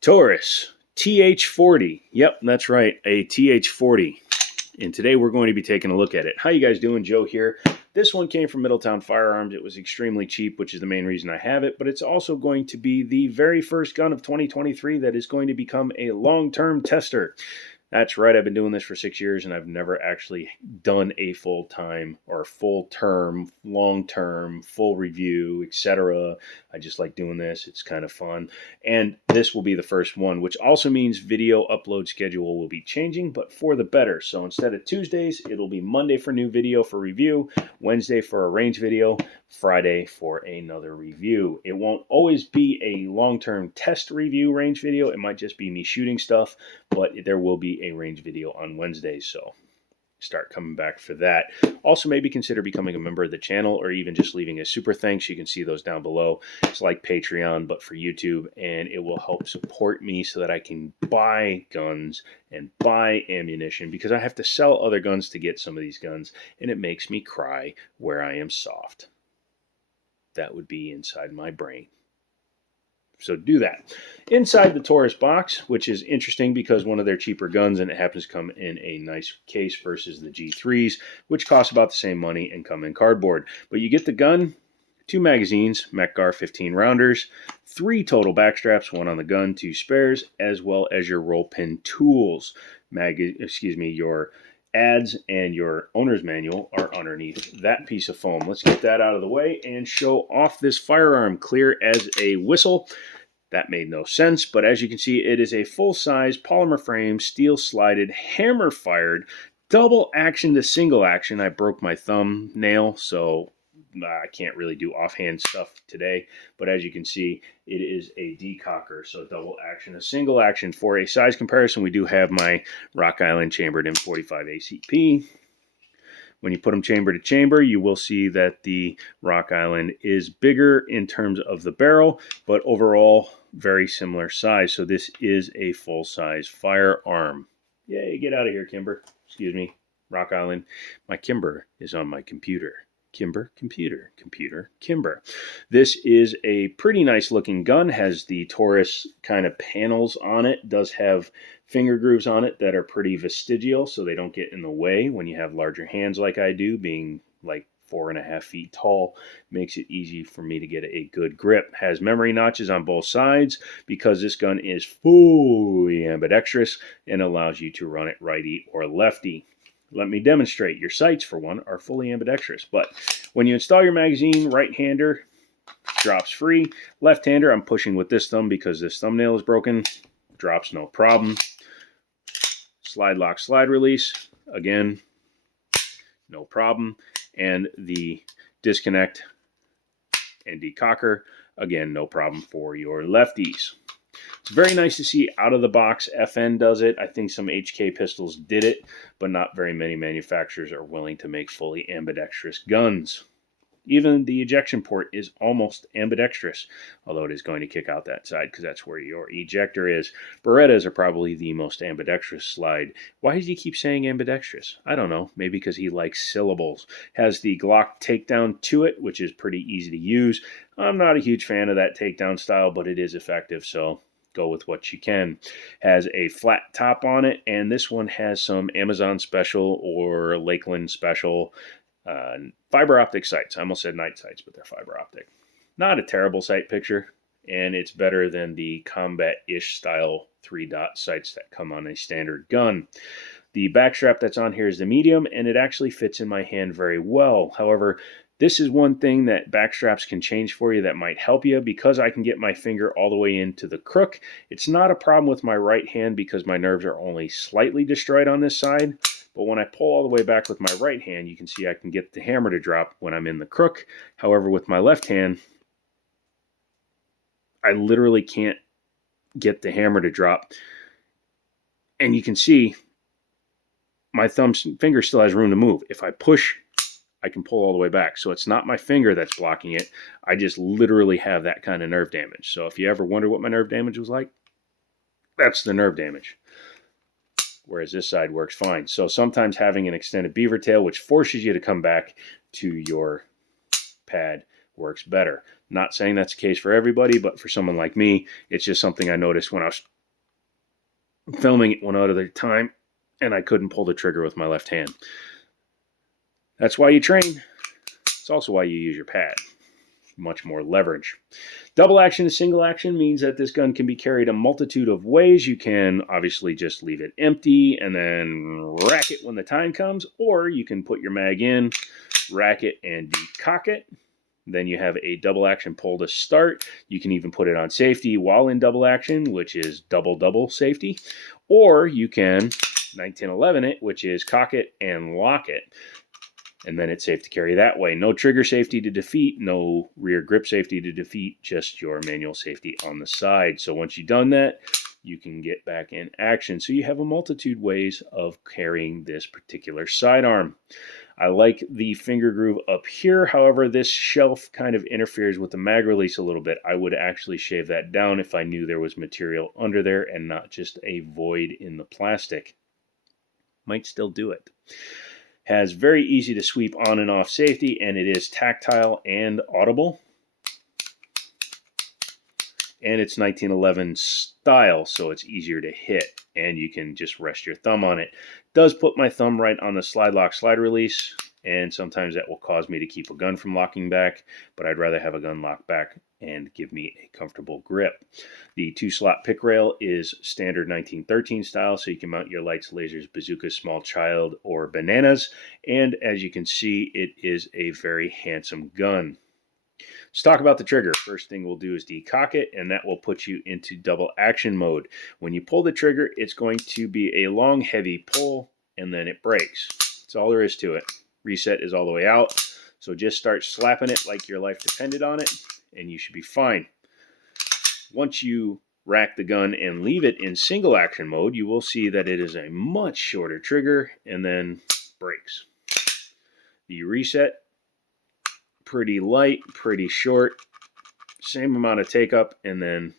Taurus TH40. Yep, that's right, a TH40. And today we're going to be taking a look at it. How you guys doing? Joe here. This one came from Middletown Firearms. It was extremely cheap, which is the main reason I have it, but it's also going to be the very first gun of 2023 that is going to become a long-term tester. That's right, I've been doing this for 6 years and I've never actually done a full-time or full-term, long-term, full review, etc. I just like doing this. It's kind of fun. And this will be the first one, which also means video upload schedule will be changing, but for the better. So instead of Tuesdays, it'll be Monday for new video for review, Wednesday for a range video, Friday for another review. It won't always be a long-term test review range video. It might just be me shooting stuff, but there will be a range video on Wednesdays, so start coming back for that. Also, maybe consider becoming a member of the channel or even just leaving a super thanks. You can see those down below. It's like Patreon, but for YouTube, and it will help support me so that I can buy guns and buy ammunition, because I have to sell other guns to get some of these guns, and it makes me cry where I am soft. That would be inside my brain. So do that. Inside the Taurus box, which is interesting because one of their cheaper guns, and it happens to come in a nice case versus the G3s, which cost about the same money and come in cardboard. But you get the gun, 2 magazines, Mec-Gar 15 rounders, 3 total backstraps, 1 on the gun, 2 spares, as well as your roll pin tools. Your ads and your owner's manual are underneath that piece of foam. Let's get that out of the way and show off this firearm clear as a whistle. That made no sense, but as you can see, it is a full-size polymer frame, steel-slided, hammer-fired, double action to single action. I broke my thumbnail, so I can't really do offhand stuff today, but as you can see, it is a decocker, so double action, a single action. For a size comparison, we do have my Rock Island chambered M45 ACP. When you put them chamber to chamber, you will see that the Rock Island is bigger in terms of the barrel, but overall very similar size. So this is a full-size firearm. Yay, get out of here, Kimber. Excuse me, Rock Island. My Kimber is on my computer. Kimber, computer, computer, Kimber. This is a pretty nice looking gun, has the Taurus kind of panels on it, does have finger grooves on it that are pretty vestigial, so they don't get in the way when you have larger hands like I do, being like 4.5 feet tall, makes it easy for me to get a good grip. Has memory notches on both sides because this gun is fully ambidextrous and allows you to run it righty or lefty. Let me demonstrate. Your sights, for one, are fully ambidextrous. But when you install your magazine, right-hander drops free. Left-hander, I'm pushing with this thumb because this thumbnail is broken. Drops no problem. Slide lock, slide release. Again, no problem. And the disconnect and decocker, again, no problem for your lefties. It's very nice to see out of the box. FN does it. I think some HK pistols did it, but not very many manufacturers are willing to make fully ambidextrous guns. Even the ejection port is almost ambidextrous, although it is going to kick out that side because that's where your ejector is. Berettas are probably the most ambidextrous slide. Why does he keep saying ambidextrous? I don't know. Maybe because he likes syllables. Has the Glock takedown to it, which is pretty easy to use. I'm not a huge fan of that takedown style, but it is effective, so go with what you can. Has a flat top on it, and this one has some Amazon special or Lakeland special fiber optic sights. I almost said night sights, but they're fiber optic. Not a terrible sight picture, and it's better than the combat-ish style 3-dot sights that come on a standard gun. The backstrap that's on here is the medium, and it actually fits in my hand very well. However, this is one thing that backstraps can change for you that might help you. Because I can get my finger all the way into the crook, it's not a problem with my right hand because my nerves are only slightly destroyed on this side. But when I pull all the way back with my right hand, you can see I can get the hammer to drop when I'm in the crook. However, with my left hand, I literally can't get the hammer to drop. And you can see my finger still has room to move. If I push, I can pull all the way back. So it's not my finger that's blocking it. I just literally have that kind of nerve damage. So if you ever wonder what my nerve damage was like, that's the nerve damage. Whereas this side works fine. So sometimes having an extended beaver tail, which forces you to come back to your pad, works better. Not saying that's the case for everybody, but for someone like me, it's just something I noticed when I was filming it one other time and I couldn't pull the trigger with my left hand. That's why you train. It's also why you use your pad. Much more leverage. Double action to single action means that this gun can be carried a multitude of ways. You can obviously just leave it empty and then rack it when the time comes, or you can put your mag in, rack it, and decock it. Then you have a double action pull to start. You can even put it on safety while in double action, which is double safety. Or you can 1911 it, which is cock it and lock it. And then it's safe to carry that way. No trigger safety to defeat, no rear grip safety to defeat, just your manual safety on the side. So once you've done that, you can get back in action. So you have a multitude ways of carrying this particular sidearm. I like the finger groove up here. However, this shelf kind of interferes with the mag release a little bit. I would actually shave that down if I knew there was material under there and not just a void in the plastic. Might still do it. Has very easy to sweep on and off safety, and it is tactile and audible. And it's 1911 style, so it's easier to hit, and you can just rest your thumb on it. Does put my thumb right on the slide lock slide release, and sometimes that will cause me to keep a gun from locking back, but I'd rather have a gun lock back and give me a comfortable grip. The 2-slot pick rail is standard 1913 style, so you can mount your lights, lasers, bazookas, small child, or bananas. And as you can see, it is a very handsome gun. Let's talk about the trigger. First thing we'll do is decock it, and that will put you into double action mode. When you pull the trigger, it's going to be a long, heavy pull, and then it breaks. That's all there is to it. Reset is all the way out, so just start slapping it like your life depended on it, and you should be fine. Once you rack the gun and leave it in single action mode, you will see that it is a much shorter trigger and then breaks. The reset, pretty light, pretty short, same amount of take up, and then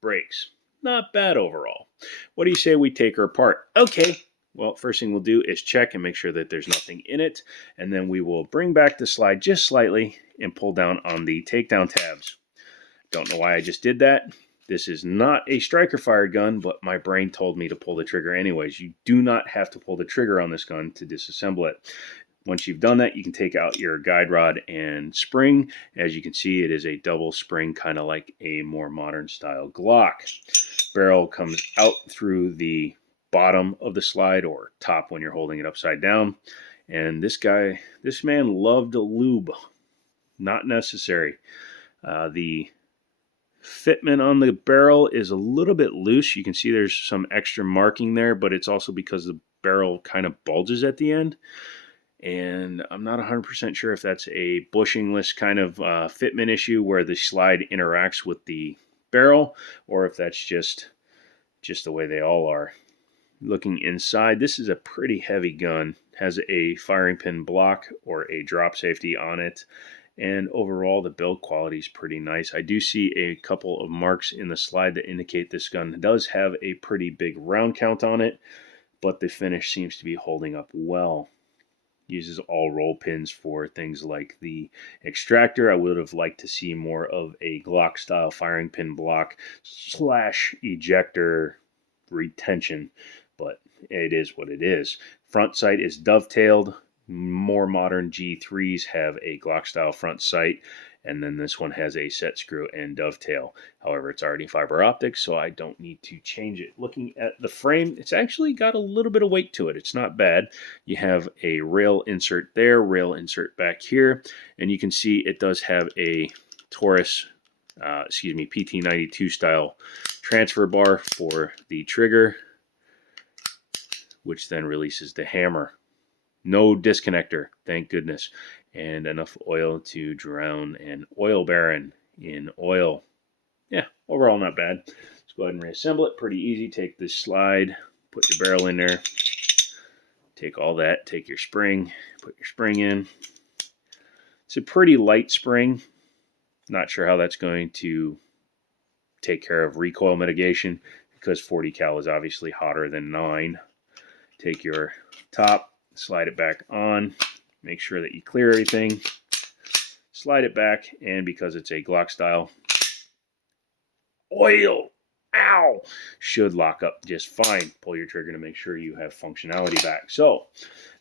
breaks. Not bad overall. What do you say we take her apart? Okay. Well, first thing we'll do is check and make sure that there's nothing in it, and then we will bring back the slide just slightly and pull down on the takedown tabs. Don't know why I just did that. This is not a striker fired gun, but my brain told me to pull the trigger anyways. You do not have to pull the trigger on this gun to disassemble it. Once you've done that, you can take out your guide rod and spring. As you can see, it is a double spring, kind of like a more modern style Glock. Barrel comes out through the bottom of the slide or top when you're holding it upside down. And this man loved lube. Not necessary. The fitment on the barrel is a little bit loose. You can see there's some extra marking there, but it's also because the barrel kind of bulges at the end. And I'm not 100% sure if that's a bushingless kind of fitment issue where the slide interacts with the barrel, or if that's just the way they all are. Looking inside, this is a pretty heavy gun. Has a firing pin block or a drop safety on it, and overall the build quality is pretty nice. I do see a couple of marks in the slide that indicate this gun does have a pretty big round count on it, but the finish seems to be holding up well. Uses all roll pins for things like the extractor. I would have liked to see more of a Glock style firing pin block / ejector retention, but it is what it is. Front sight is dovetailed. More modern G3s have a Glock style front sight, and then this one has a set screw and dovetail. However, it's already fiber optic, so I don't need to change it. Looking at the frame, it's actually got a little bit of weight to it. It's not bad. You have a rail insert there, rail insert back here, and you can see it does have a Taurus, PT92 style transfer bar for the trigger, which then releases the hammer. No disconnector, thank goodness. And enough oil to drown an oil baron in oil. Yeah, overall not bad. Let's go ahead and reassemble it. Pretty easy. Take this slide, put your barrel in there. Take all that, take your spring, put your spring in. It's a pretty light spring. Not sure how that's going to take care of recoil mitigation because 40 cal is obviously hotter than 9. Take your top, slide it back on. Make sure that you clear everything. slide it back, and because it's a Glock style, oil, ow, should lock up just fine. Pull your trigger to make sure you have functionality back. So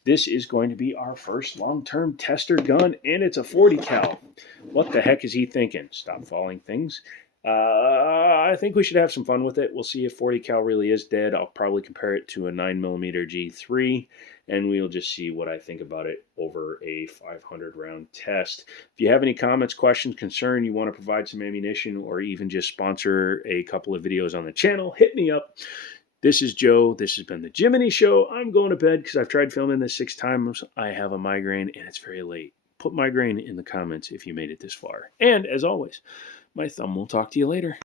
this is going to be our first long-term tester gun, and it's a 40 cal. What the heck is he thinking? Stop falling things. I think we should have some fun with it. We'll see if 40 cal really is dead. I'll probably compare it to a 9mm G3, and we'll just see what I think about it over a 500 round test. If you have any comments, questions, concern, you want to provide some ammunition, or even just sponsor a couple of videos on the channel, hit me up. This is Joe. This has been the Jiminy Show. I'm going to bed because I've tried filming this 6 times. I have a migraine, and it's very late. Put migraine in the comments if you made it this far. And as always, my thumb will talk to you later.